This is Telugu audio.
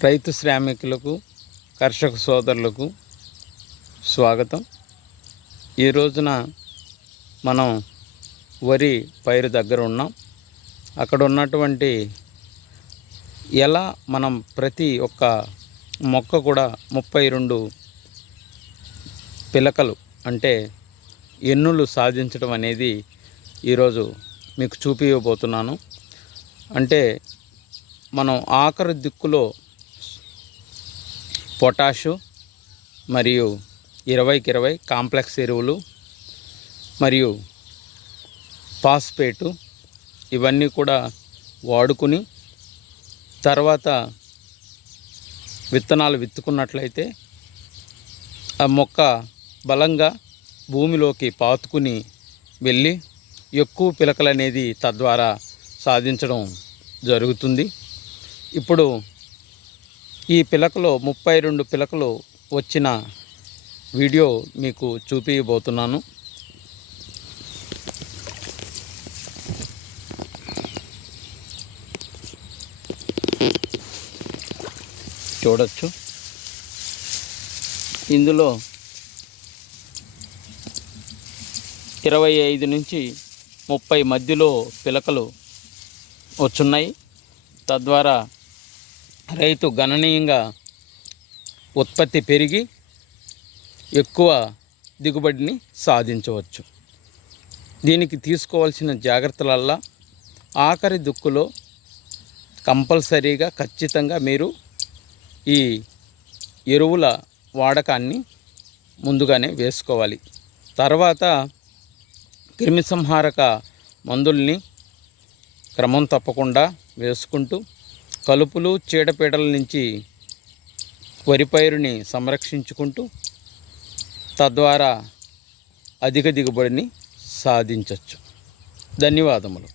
రైతు శ్రామికులకు కర్షక సోదరులకు స్వాగతం. ఈ రోజున మనం వరి పైరు దగ్గర ఉన్నాం. అక్కడ ఉన్నటువంటి ఎలా మనం ప్రతి ఒక్క మొక్క కూడా 32 పిలకలు అంటే ఎన్నులు సాధించడం అనేది ఈరోజు మీకు చూపించబోతున్నాను. అంటే మనం ఆఖరి దిక్కులో పొటాషు మరియు 20-20 కాంప్లెక్స్ ఎరువులు మరియు ఫాస్ఫేటు ఇవన్నీ కూడా వాడుకుని తర్వాత విత్తనాలు విత్తుకున్నట్లయితే ఆ మొక్క బలంగా భూమిలోకి పాతుకుని వెళ్ళి ఎక్కువ పిలకలు అనేది తద్వారా సాధించడం జరుగుతుంది. ఇప్పుడు ఈ పిలకలో 32 పిలకలు వచ్చిన వీడియో మీకు చూపించబోతున్నాను. చూడొచ్చు. ఇందులో 25 నుంచి 30 మధ్యలో పిలకలు వచ్చున్నాయి. తద్వారా రైతు గణనీయంగా ఉత్పత్తి పెరిగి ఎక్కువ దిగుబడిని సాధించవచ్చు. దీనికి తీసుకోవాల్సిన జాగ్రత్తలల్లా ఆఖరి దుక్కులో కంపల్సరీగా ఖచ్చితంగా మీరు ఈ ఎరువుల వాడకాన్ని ముందుగానే వేసుకోవాలి. తర్వాత క్రిమిసంహారక మందుల్ని క్రమం తప్పకుండా వేసుకుంటూ కలుపులు చీడపీడల నుంచి వరి పైరుని సంరక్షించుకుంటూ తద్వారా అధిక దిగుబడిని సాధించవచ్చు. ధన్యవాదములు.